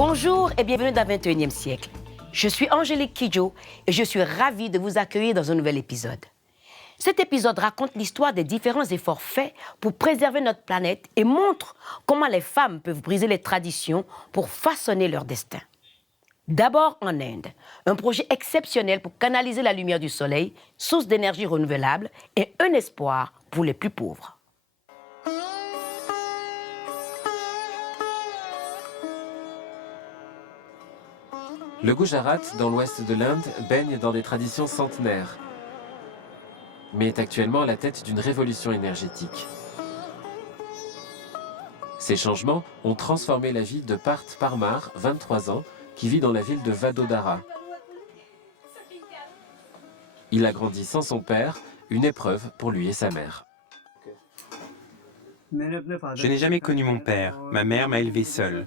Bonjour et bienvenue dans le 21e siècle. Je suis Angélique Kidjo et je suis ravie de vous accueillir dans un nouvel épisode. Cet épisode raconte l'histoire des différents efforts faits pour préserver notre planète et montre comment les femmes peuvent briser les traditions pour façonner leur destin. D'abord en Inde, un projet exceptionnel pour canaliser la lumière du soleil, source d'énergie renouvelable et un espoir pour les plus pauvres. Le Gujarat, dans l'ouest de l'Inde, baigne dans des traditions centenaires, mais est actuellement à la tête d'une révolution énergétique. Ces changements ont transformé la vie de Parth Parmar, 23 ans, qui vit dans la ville de Vadodara. Il a grandi sans son père, une épreuve pour lui et sa mère. Je n'ai jamais connu mon père. Ma mère m'a élevé seule.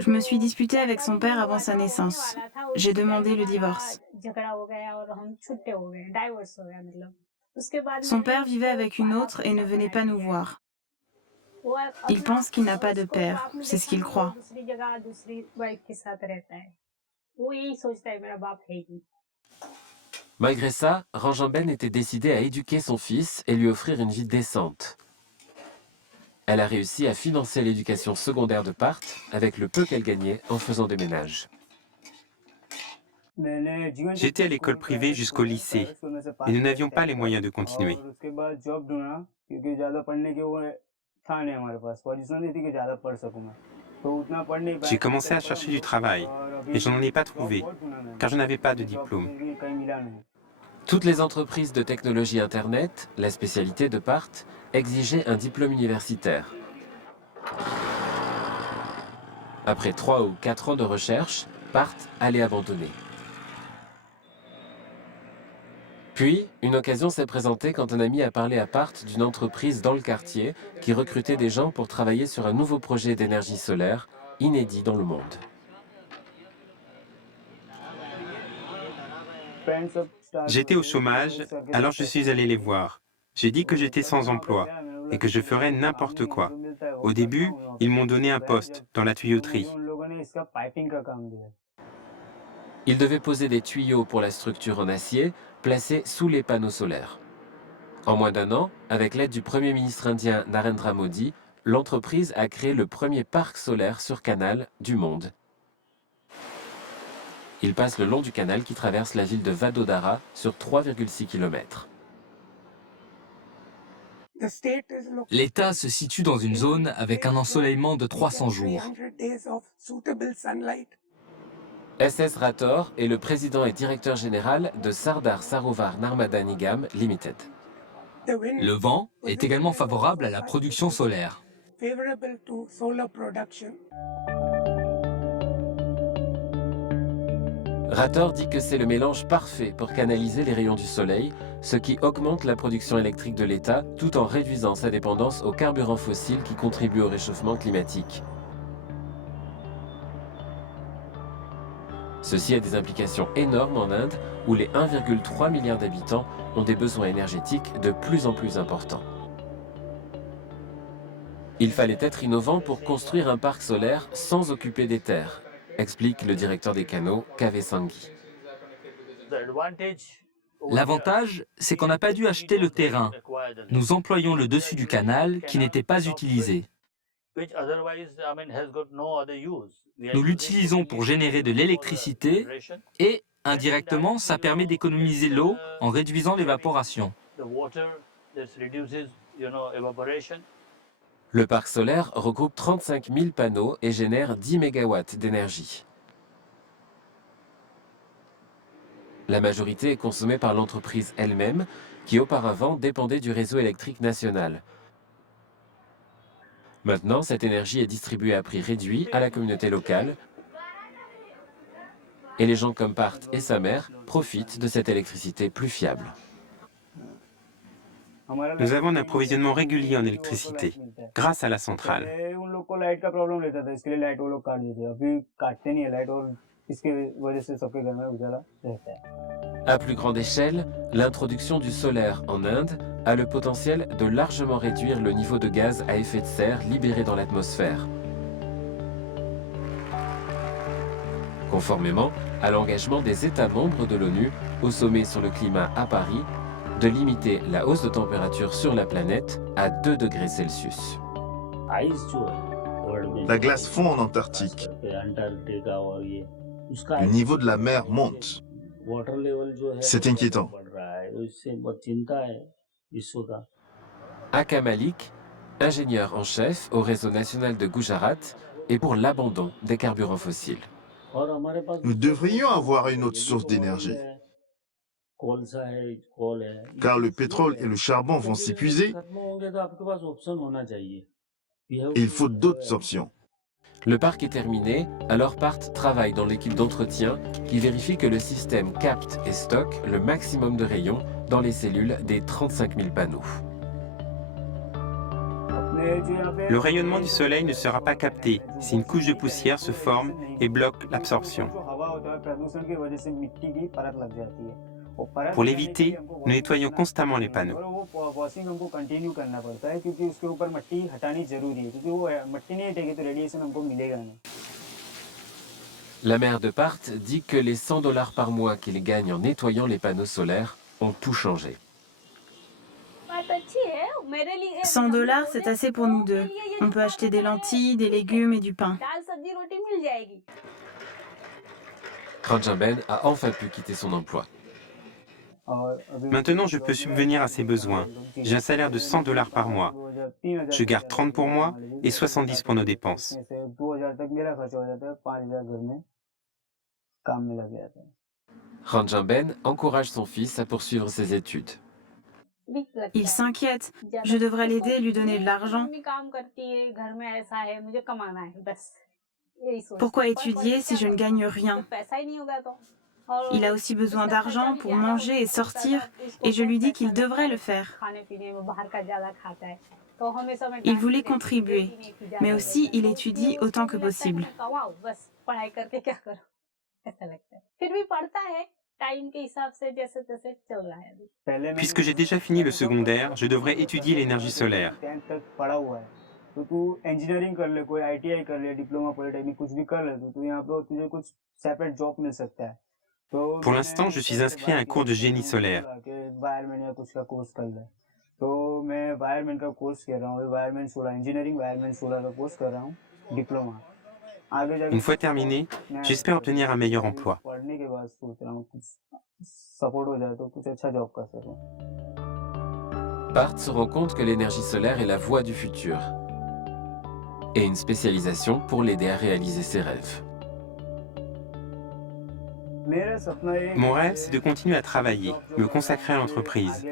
Je me suis disputée avec son père avant sa naissance. J'ai demandé le divorce. Son père vivait avec une autre et ne venait pas nous voir. Il pense qu'il n'a pas de père, c'est ce qu'il croit. Malgré ça, Ranjamben était décidée à éduquer son fils et lui offrir une vie décente. Elle a réussi à financer l'éducation secondaire de Parth avec le peu qu'elle gagnait en faisant des ménages. J'étais à l'école privée jusqu'au lycée, et nous n'avions pas les moyens de continuer. J'ai commencé à chercher du travail, mais je n'en ai pas trouvé, car je n'avais pas de diplôme. Toutes les entreprises de technologie Internet, la spécialité de Parth, exigeaient un diplôme universitaire. Après 3 ou 4 ans de recherche, Parth allait abandonner. Puis, une occasion s'est présentée quand un ami a parlé à Parth d'une entreprise dans le quartier qui recrutait des gens pour travailler sur un nouveau projet d'énergie solaire, inédit dans le monde. J'étais au chômage, alors je suis allé les voir. J'ai dit que j'étais sans emploi et que je ferais n'importe quoi. Au début, ils m'ont donné un poste dans la tuyauterie. Ils devaient poser des tuyaux pour la structure en acier, placés sous les panneaux solaires. En moins d'1 an, avec l'aide du Premier ministre indien Narendra Modi, l'entreprise a créé le premier parc solaire sur canal du monde. Il passe le long du canal qui traverse la ville de Vadodara sur 3,6 km. L'État se situe dans une zone avec un ensoleillement de 300 jours. S.S. Rathore est le président et directeur général de Sardar Sarovar Narmada Nigam Limited. Le vent est également favorable à la production solaire. Rathore dit que c'est le mélange parfait pour canaliser les rayons du soleil, ce qui augmente la production électrique de l'État tout en réduisant sa dépendance aux carburants fossiles qui contribuent au réchauffement climatique. Ceci a des implications énormes en Inde, où les 1,3 milliard d'habitants ont des besoins énergétiques de plus en plus importants. Il fallait être innovant pour construire un parc solaire sans occuper des terres, explique le directeur des canaux, Kave Sanghi. L'avantage, c'est qu'on n'a pas dû acheter le terrain. Nous employons le dessus du canal qui n'était pas utilisé. Nous l'utilisons pour générer de l'électricité et, indirectement, ça permet d'économiser l'eau en réduisant l'évaporation. Le parc solaire regroupe 35 000 panneaux et génère 10 MW d'énergie. La majorité est consommée par l'entreprise elle-même, qui auparavant dépendait du réseau électrique national. Maintenant, cette énergie est distribuée à prix réduit à la communauté locale et les gens comme Parth et sa mère profitent de cette électricité plus fiable. Nous avons un approvisionnement régulier en électricité, grâce à la centrale. À plus grande échelle, l'introduction du solaire en Inde a le potentiel de largement réduire le niveau de gaz à effet de serre libéré dans l'atmosphère, conformément à l'engagement des États membres de l'ONU au sommet sur le climat à Paris, de limiter la hausse de température sur la planète à 2 degrés Celsius. La glace fond en Antarctique. Le niveau de la mer monte. C'est inquiétant. Aka Malik, ingénieur en chef au réseau national de Gujarat, est pour l'abandon des carburants fossiles. Nous devrions avoir une autre source d'énergie. Car le pétrole et le charbon vont s'épuiser. Il faut d'autres options. Le parc est terminé, alors Part travaille dans l'équipe d'entretien qui vérifie que le système capte et stocke le maximum de rayons dans les cellules des 35 000 panneaux. Le rayonnement du soleil ne sera pas capté si une couche de poussière se forme et bloque l'absorption. Pour l'éviter, nous nettoyons constamment les panneaux. La mère de Part dit que les 100 $ par mois qu'il gagne en nettoyant les panneaux solaires ont tout changé. 100 $, c'est assez pour nous deux. On peut acheter des lentilles, des légumes et du pain. Ranjan a enfin pu quitter son emploi. Maintenant, je peux subvenir à ses besoins. J'ai un salaire de 100 $ par mois. Je garde 30 pour moi et 70 pour nos dépenses. Ranjan encourage son fils à poursuivre ses études. Il s'inquiète. Je devrais l'aider et lui donner de l'argent. Pourquoi étudier si je ne gagne rien? Il a aussi besoin d'argent pour manger et sortir, et je lui dis qu'il devrait le faire. Il voulait contribuer, mais aussi il étudie autant que possible. Puisque j'ai déjà fini le secondaire, je devrais étudier l'énergie solaire. Pour l'instant, je suis inscrit à un cours de génie solaire. Une fois terminé, j'espère obtenir un meilleur emploi. Part se rend compte que l'énergie solaire est la voie du futur et une spécialisation pour l'aider à réaliser ses rêves. Mon rêve, c'est de continuer à travailler, me consacrer à l'entreprise.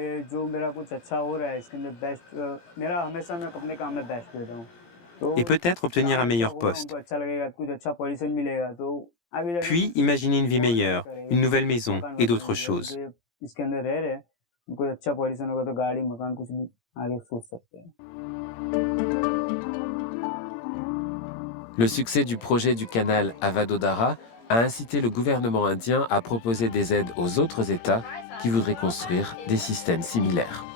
Et peut-être obtenir un meilleur poste. Puis imaginer une vie meilleure, une nouvelle maison et d'autres choses. Le succès du projet du canal à Vadodara a incité le gouvernement indien à proposer des aides aux autres États qui voudraient construire des systèmes similaires.